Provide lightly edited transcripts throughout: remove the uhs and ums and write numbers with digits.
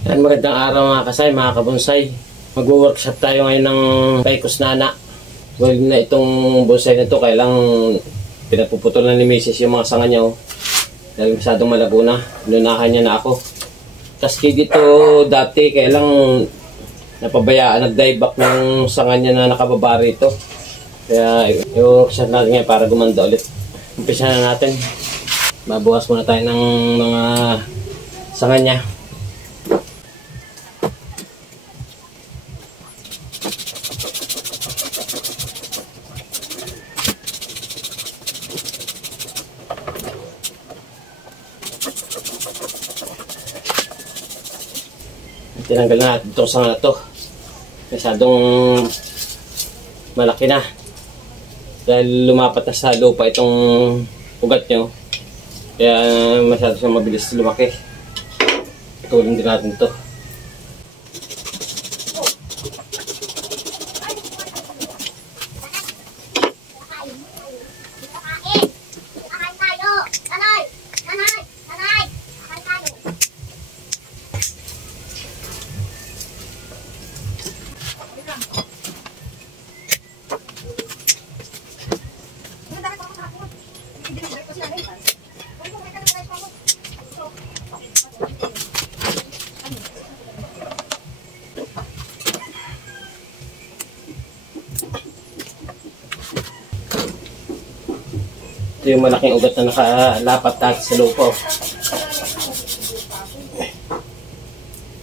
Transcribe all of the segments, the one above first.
Yan, magandang araw mga kasay, mga kabonsay. Mag-workshop tayo ngayon ng Pecos Nana. Well na itong bonsai na ito, kailang pinapuputol na ni Mrs. yung mga sanga niya. Dahil masyadong malabo na, lunahan niya na ako. Kasi dito dati, kailang napabayaan, nag-dive back ng sanga niya na nakababa rito. Kaya i-workshop natin ngayon para gumanda ulit. Umpisa na natin. Babukas muna tayo ng mga sanga niya. Tinanggal na natin itong sanga na ito. Masyadong malaki na. Dahil lumapat na sa lupa itong ugat nyo. Kaya masyado siyang mabilis lumaki. Tulong din natin ito. Ito yung malaking ugat na nakalapat dati sa lupa.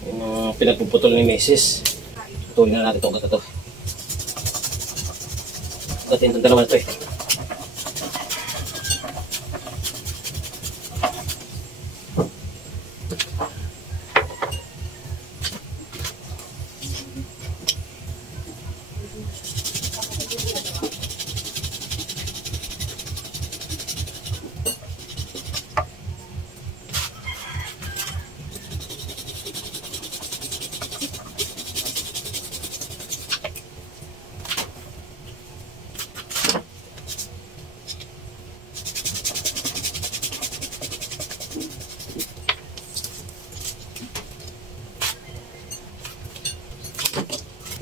Yung pinagpuputol ni Mrs. Tuloy na natin itong ugat na ito. Ugatin itong dalawa na ito eh.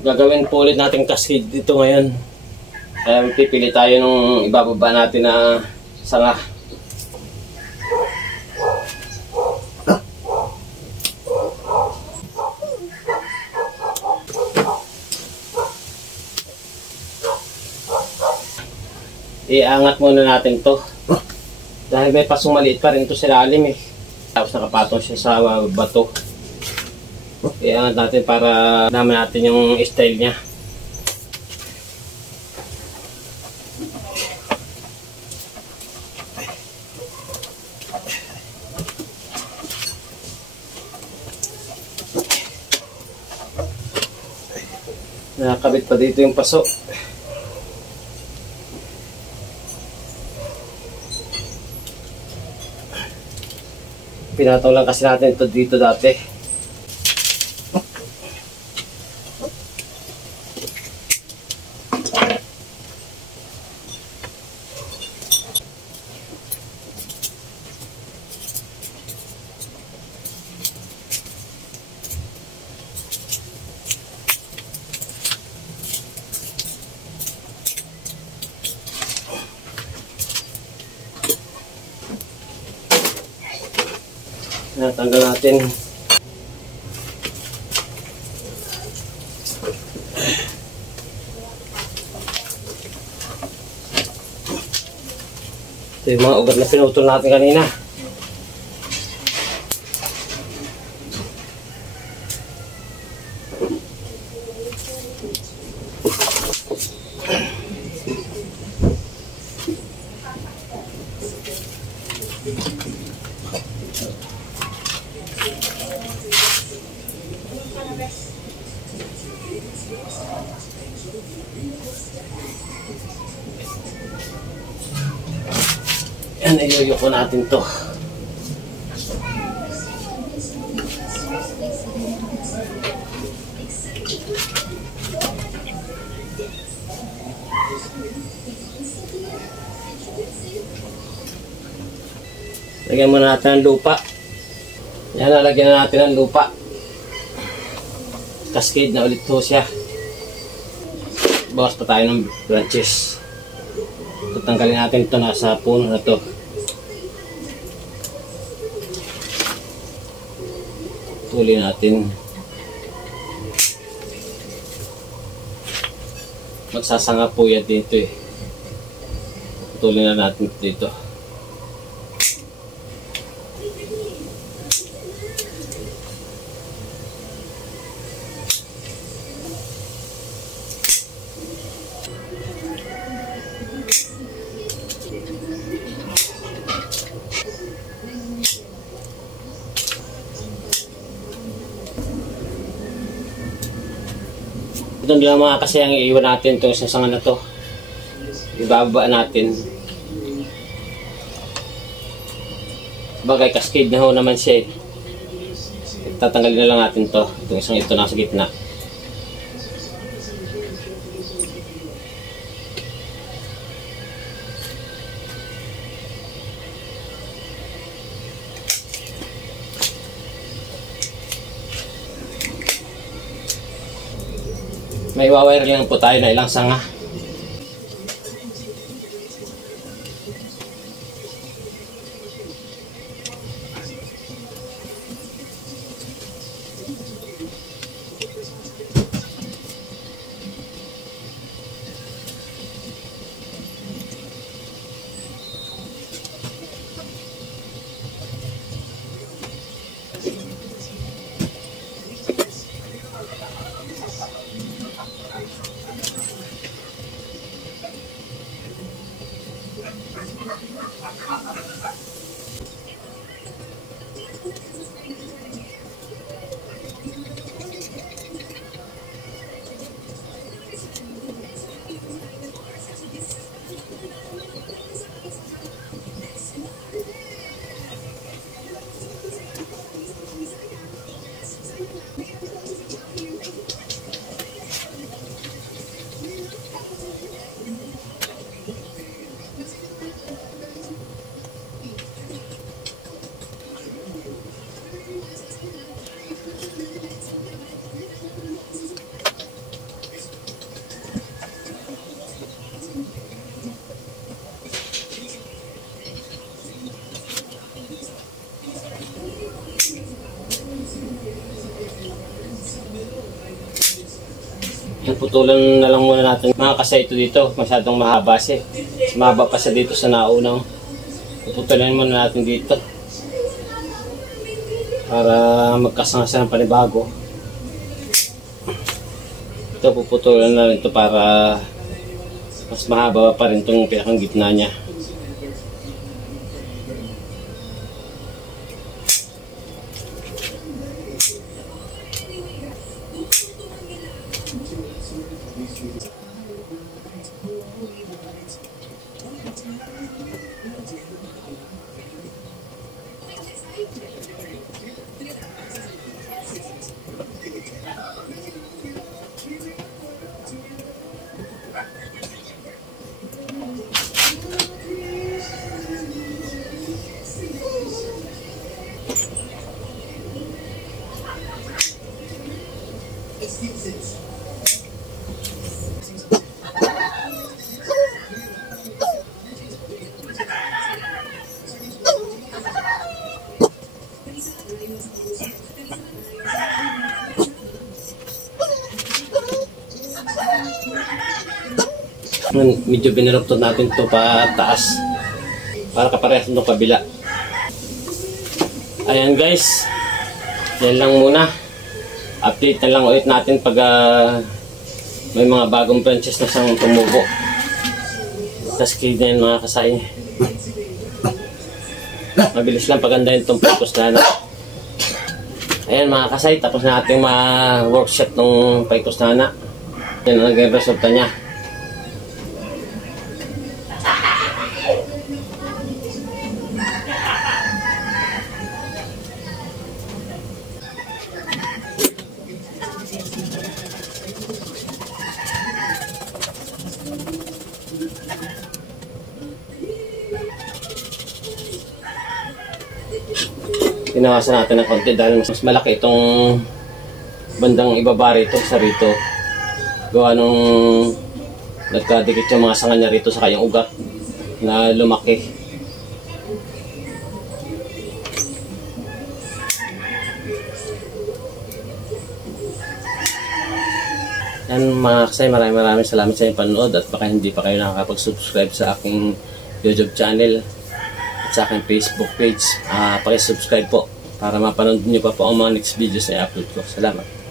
Gagawin po ulit natin cascade dito ngayon. Kaya pipili tayo nung ibababa natin na sanga. Iangat muna natin to. Dahil may pasong maliit pa rin ito sa ilalim eh. Tapos nakapatong siya sa bato. Iangat natin para naman natin yung style niya. Nakakabit pa dito yung paso. Pinataw lang kasi natin ito dito dati. Tanggal natin. Ito yung mga ugat na pinutol natin kanina. Yan, iyuyuko natin to. Lagyan muna natin ng lupa. Yan, nalagyan na natin ng lupa. Cascade na ulit po siya. Bawas pa tayo ng branches. Tatanggalin natin ito nasa puno na to. Tuloy natin. Magsasanga po yan dito eh. Tuloy na natin dito. Ito lang mga kasi ang iiwan natin itong isang sanga na to. Ibababa natin. Bagay cascade na ho naman siya. Tatanggalin na lang natin to. Itong isang ito nasa gitna. May wire lang po tayo na ilang sanga. Putulan na lang muna natin mga kasay ito dito. Masyadong mahaba siya. Mahaba pa siya dito sa naunang. Putulan muna natin dito. Para magkasanga siya ng panibago. Ito puputulan na rin ito para mas mahaba pa rin itong pinakang gitna niya. Medyo binaluktot natin ito pa taas para kaparehas ng kabila. Ayan guys, yan lang muna. Update na lang ulit natin pag may mga bagong branches na siyang tumubo. Cascade na yan mga kasay. Mabilis lang pagandahin itong purpose na. Ayan mga kasay, tapos na ating workshop ng Paycos Nana. Yan ang naging resulta niya. Pinawasan natin ng konti dahil mas malaki itong bandang ibaba rito sa rito. Gawa nung nagkadikit yung mga sanga niya rito sa kanyang ugat na lumaki. Yan mga kasay, maraming salamat sa inyong panonood at baka hindi pa kayo nakakapag-subscribe sa aking YouTube channel at sa aking Facebook page. Pakisubscribe po para mapanood niyo pa po ang mga next videos na i-upload ko. Salamat.